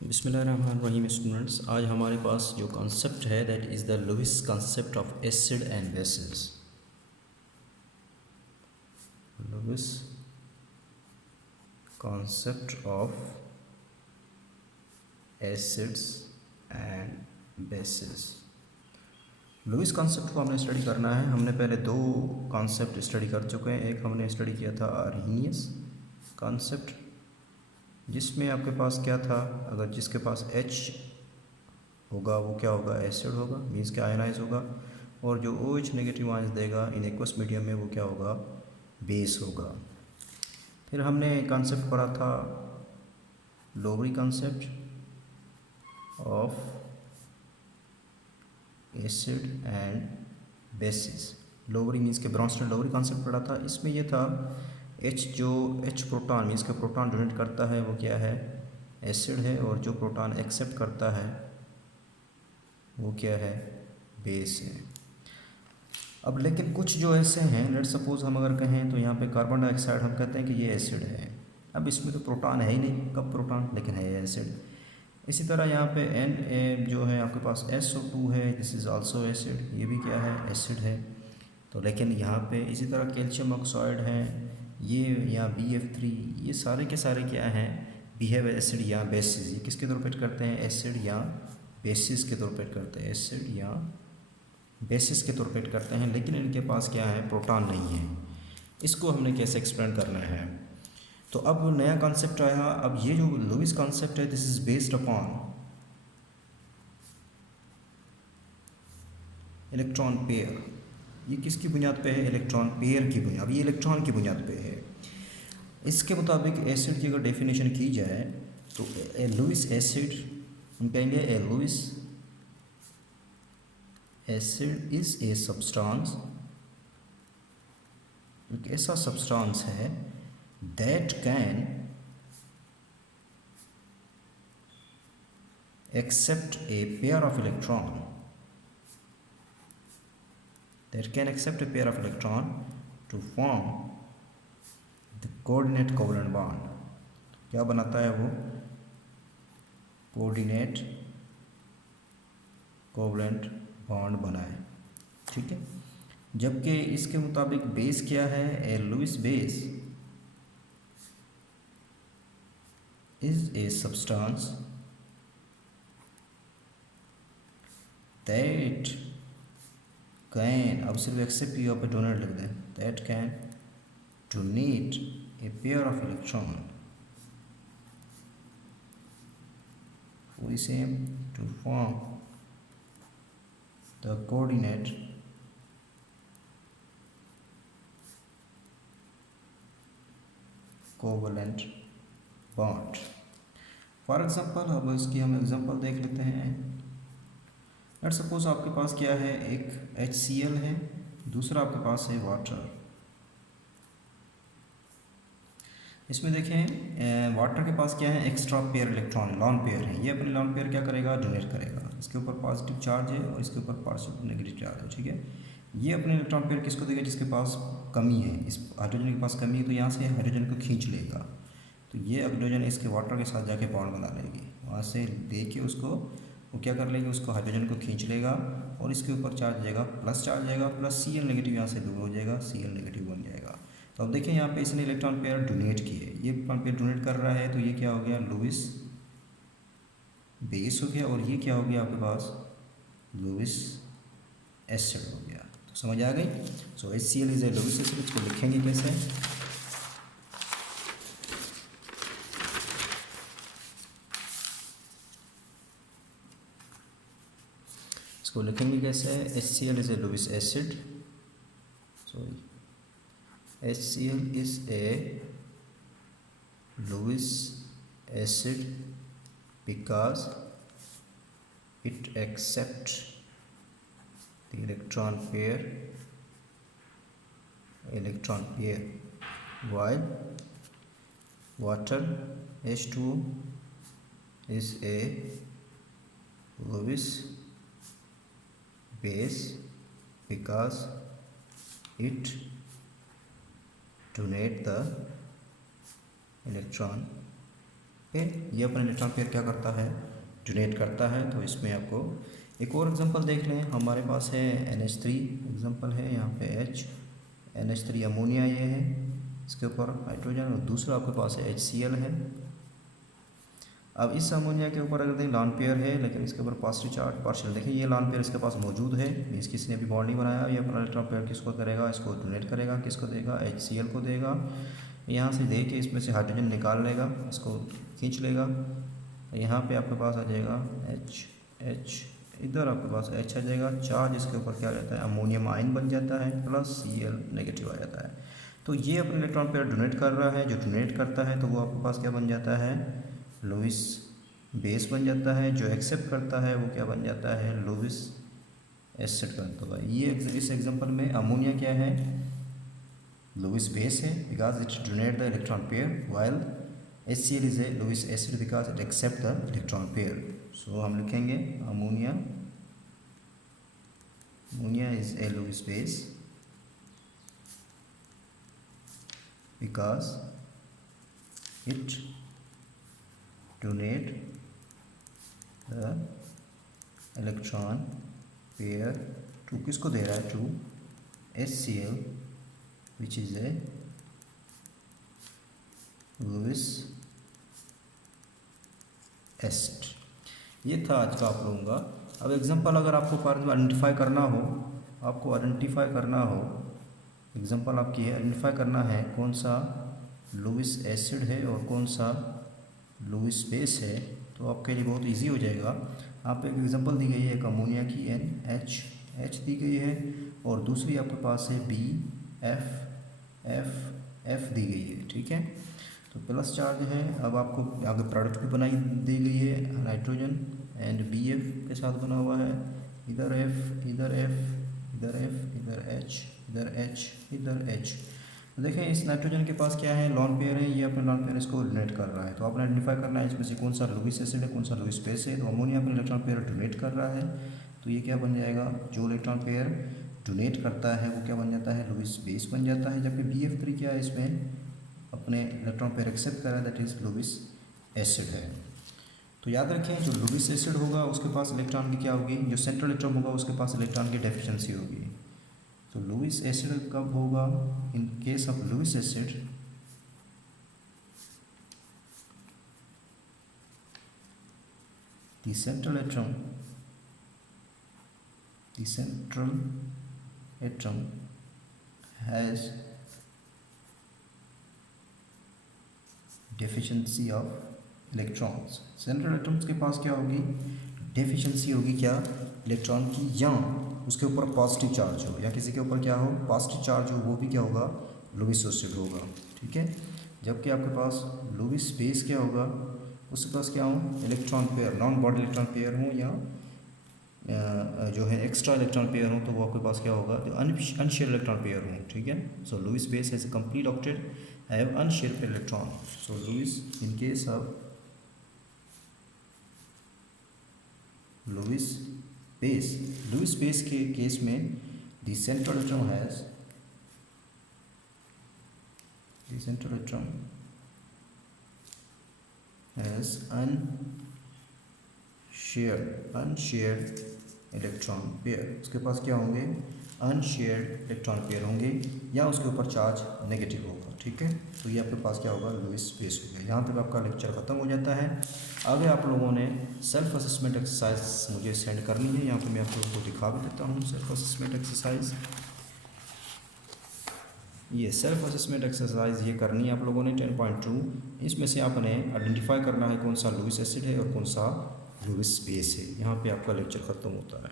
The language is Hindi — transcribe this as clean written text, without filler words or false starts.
बिस्मिल्लाहिर्रहमानिर्रहीम स्टूडेंट्स, आज हमारे पास जो कॉन्सेप्ट है that is the Lewis concept of acid and bases. Lewis concept of acids and bases. Lewis concept को हमने स्टडी करना है। हमने पहले दो कॉन्सेप्ट स्टडी कर चुके हैं। एक हमने स्टडी किया था आर्हीनियस कॉन्सेप्ट, जिसमें आपके पास क्या था, अगर जिसके पास H होगा वो क्या होगा, एसिड होगा, मीन्स के आयनाइज होगा, और जो OH नेगेटिव आयंस देगा इन एक्वस मीडियम में वो क्या होगा, बेस होगा। फिर हमने कॉन्सेप्ट पढ़ा था Lowry concept of acid and bases. Lowry means के ब्रॉन्स्टन लोवरी कॉन्सेप्ट पढ़ा था। इसमें ये था H प्रोटॉन मीन्स के प्रोटॉन डोनेट करता है वो क्या है, एसिड है, और जो प्रोटॉन एक्सेप्ट करता है वो क्या है, बेस है। अब लेकिन कुछ जो ऐसे हैं, लेट सपोज हम अगर कहें तो यहाँ पे कार्बन डाइऑक्साइड हम कहते हैं कि ये एसिड है। अब इसमें तो प्रोटॉन है ही नहीं, कब प्रोटॉन, लेकिन है ये एसिड। इसी तरह यहाँ पे जो है आपके पास SO2 है, दिस इज़ आल्सो एसिड, ये भी क्या है, एसिड है। तो लेकिन यहाँ पे इसी तरह कैल्शियम ऑक्साइड है, ये या BF3, ये सारे के सारे क्या हैं, बिहेव एसिड या बेसिस। ये किसके तौर पर करते हैं, एसिड या बेसिस के तौर पर करते हैं, एसिड या बेसिस के तौर पर करते हैं। लेकिन इनके पास क्या है, प्रोटॉन नहीं है। इसको हमने कैसे एक्सप्लेन करना है। तो अब नया कॉन्सेप्ट आया। अब ये जो लुईस कॉन्सेप्ट है, this is based upon electron pair. ये किसकी बुनियाद पे है, इलेक्ट्रॉन पेयर की बुनियाद, ये इलेक्ट्रॉन की बुनियाद पे है। इसके मुताबिक एसिड की अगर डेफिनेशन की जाए तो ए लुईस एसिड हम कहेंगे, a Lewis acid is a substance, एक ऐसा सब्सटेंस है that can accept a pair of electron, that can accept a pair of electron to form the coordinate covalent bond। क्या बनाता है वो, कोऑर्डिनेट कोवलेंट बॉन्ड बनाए, ठीक है। जबकि इसके मुताबिक बेस क्या है, a Lewis base is a substance that can, अब सिर्फ एक्सेप्ट यहाँ पर डोनेट लिख दें, that can donate a pair of electron for same to form the coordinate covalent bond। For example, अब इसकी हम एग्जाम्पल देख लेते हैं। लेट सपोज आपके पास क्या है, एक HCl है, दूसरा आपके पास है वाटर। इसमें देखें वाटर के पास क्या है, extra pair electron, lone pair है। ये अपने लॉन पेयर क्या करेगा, डोनेट करेगा। इसके ऊपर पॉजिटिव चार्ज है और इसके ऊपर पॉजिटिव नेगेटिव चार्ज है, ठीक है। ये अपने इलेक्ट्रॉन पेयर किसको देगा, जिसके पास कमी है, इस हाइड्रोजन के पास कमी है, तो यहाँ से हाइड्रोजन को खींच लेगा। तो ये हाइड्रोजन इसके वाटर के साथ जाके बॉन्ड बना लेगी, वहाँ से दे के उसको वो क्या कर लेगी, उसको हाइड्रोजन को खींच लेगा और इसके ऊपर चार्ज जाएगा, प्लस चार्ज जाएगा, प्लस Cl नेगेटिव यहाँ से दूर हो जाएगा, Cl नेगेटिव बन जाएगा। तो अब देखिए यहाँ पे इसने इलेक्ट्रॉन पेयर डोनेट किए, ये इलेक्ट्रॉन पेयर डोनेट कर रहा है, तो ये क्या हो गया, लुईस बेस हो गया, और ये क्या हो गया आपके पास, लुईस एसिड हो गया। तो समझ आ गई। So HCl is a Lewis acid. इसको लिखेंगे कैसे, इसको लिखेंगे कैसे, HCl is a Lewis acid, sorry HCl is a Lewis acid because it accepts the electron pair while water H2O is a Lewis base because it donate the electron okay, ये अपना इलेक्ट्रॉन पेयर क्या करता है, डोनेट करता है। तो इसमें आपको एक और एग्जांपल देख लें, हमारे पास है NH3 एग्जांपल है, यहाँ पे NH3 अमोनिया ये है, इसके ऊपर हाइड्रोजन, और दूसरा आपके पास है HCl है। अब इस अमोनिया के ऊपर अगर देखें लॉन पेयर है, लेकिन इसके ऊपर पॉजिटिव चार्ज पार्शियल, देखिए ये लॉन पेयर इसके पास मौजूद है, मीन्स किसी ने भी बॉन्ड नहीं बनाया, ये अपना इलेक्ट्रॉन पेयर किसको करेगा, इसको डोनेट करेगा, किसको देगा, HCl को देगा। यहाँ से दे के इसमें से हाइड्रोजन निकाल लेगा, इसको खींच लेगा, यहाँ पे आपके पास आ जाएगा H, इधर आपके पास H आ जाएगा, चार्ज इसके ऊपर क्या आ जाता है, अमोनियम आयन बन जाता है, प्लस Cl नेगेटिव आ जाता है। तो ये अपने इलेक्ट्रॉन पेयर डोनेट कर रहा है, जो डोनेट करता है तो वो आपके पास क्या बन जाता है, लुईस बेस बन जाता है, जो एक्सेप्ट करता है वो क्या बन जाता है, लुईस एसिड बनता है। ये इस एग्जांपल में अमोनिया क्या है, लुईस बेस है, because it donate the electron pair, while HCl is a Lewis acid because it accept the electron pair. So हम लिखेंगे ammonia is a Lewis base because it donate the electron pair to किसको दे रहा है, to HCl which is a Lewis acid। ये था आज का आप लोगों का। अब एग्जांपल अगर आपको आइडेंटिफाई करना हो, एग्जांपल आपकी है आइडेंटिफाई करना है कौन सा लुईस एसिड है और कौन सा लुईस बेस है, तो आपके लिए बहुत इजी हो जाएगा। आप एक एग्जांपल दी गई है, एक अमोनिया की NH दी गई है, और दूसरी आपके पास है BF दी गई है, ठीक है। तो प्लस चार्ज है। अब आपको आगे प्रोडक्ट भी बनाई दी गई है, नाइट्रोजन एंड BF के साथ बना हुआ है, इधर F, इधर F, इधर F, इधर H, इधर H, इधर H। देखें इस नाइट्रोजन के पास क्या है, लॉन पेयर है, ये अपने लॉन पेयर इसको डोनेट कर रहा है। तो आपने आइडेंटिफाई करना है इसमें से कौन सा लुईस एसिड है, कौन सा लुईस बेस है। तो अमोनिया अपने इलेक्ट्रॉन पेयर डोनेट कर रहा है, तो ये क्या बन जाएगा, जो इलेक्ट्रॉन पेयर डोनेट करता है वो क्या बन जाता है, लुईस बेस बन जाता है। जबकि BF3 क्या है, इसमें अपने इलेक्ट्रॉन पेयर एक्सेप्ट कर रहा है, दैट इज लुईस एसिड है। तो याद रखें जो लुईस एसिड होगा उसके पास इलेक्ट्रॉन की क्या होगी, जो सेंट्रल इलेक्ट्रॉन होगा उसके पास इलेक्ट्रॉन की डेफिशिएंसी होगी। तो लुईस एसिड कब होगा, in case of Lewis acid the central atom has deficiency of electrons। Central atoms के पास क्या होगी, डेफिशिएंसी होगी क्या, इलेक्ट्रॉन की, या उसके ऊपर पॉजिटिव चार्ज हो, या किसी के ऊपर क्या हो, पॉजिटिव चार्ज हो, वो भी क्या होगा, लुईस एसिड होगा, ठीक है। जबकि आपके पास लुईस बेस क्या होगा, उसके पास क्या हो, electron pair, non body electron pair हो, या जो है एक्स्ट्रा इलेक्ट्रॉन पेयर हो, तो वो आपके पास क्या होगा, जो अनशेयर इलेक्ट्रॉन पेयर हो, ठीक है। So Lewis base has a complete octet have unshare electron. So Lewis in case of Lewis base के केस में the central atom has unshared electron pair. उसके पास क्या होंगे, अनशेयर्ड इलेक्ट्रॉन पेयर होंगे, या उसके ऊपर चार्ज नेगेटिव होगा, ठीक है। तो ये आपके पास क्या होगा, लुईस बेस हो गया। यहाँ तक आपका लेक्चर ख़त्म हो जाता है। आगे आप लोगों ने सेल्फ असेसमेंट एक्सरसाइज मुझे सेंड करनी है, यहाँ पे मैं आप लोगों को दिखा भी देता हूँ सेल्फ असेसमेंट एक्सरसाइज। ये सेल्फ असेसमेंट एक्सरसाइज ये करनी है आप लोगों ने 10.2। इसमें से आपने आइडेंटिफाई करना है कौन सा लुईस एसिड है और कौन सा लुईस बेस है। यहाँ पे आपका लेक्चर ख़त्म होता है।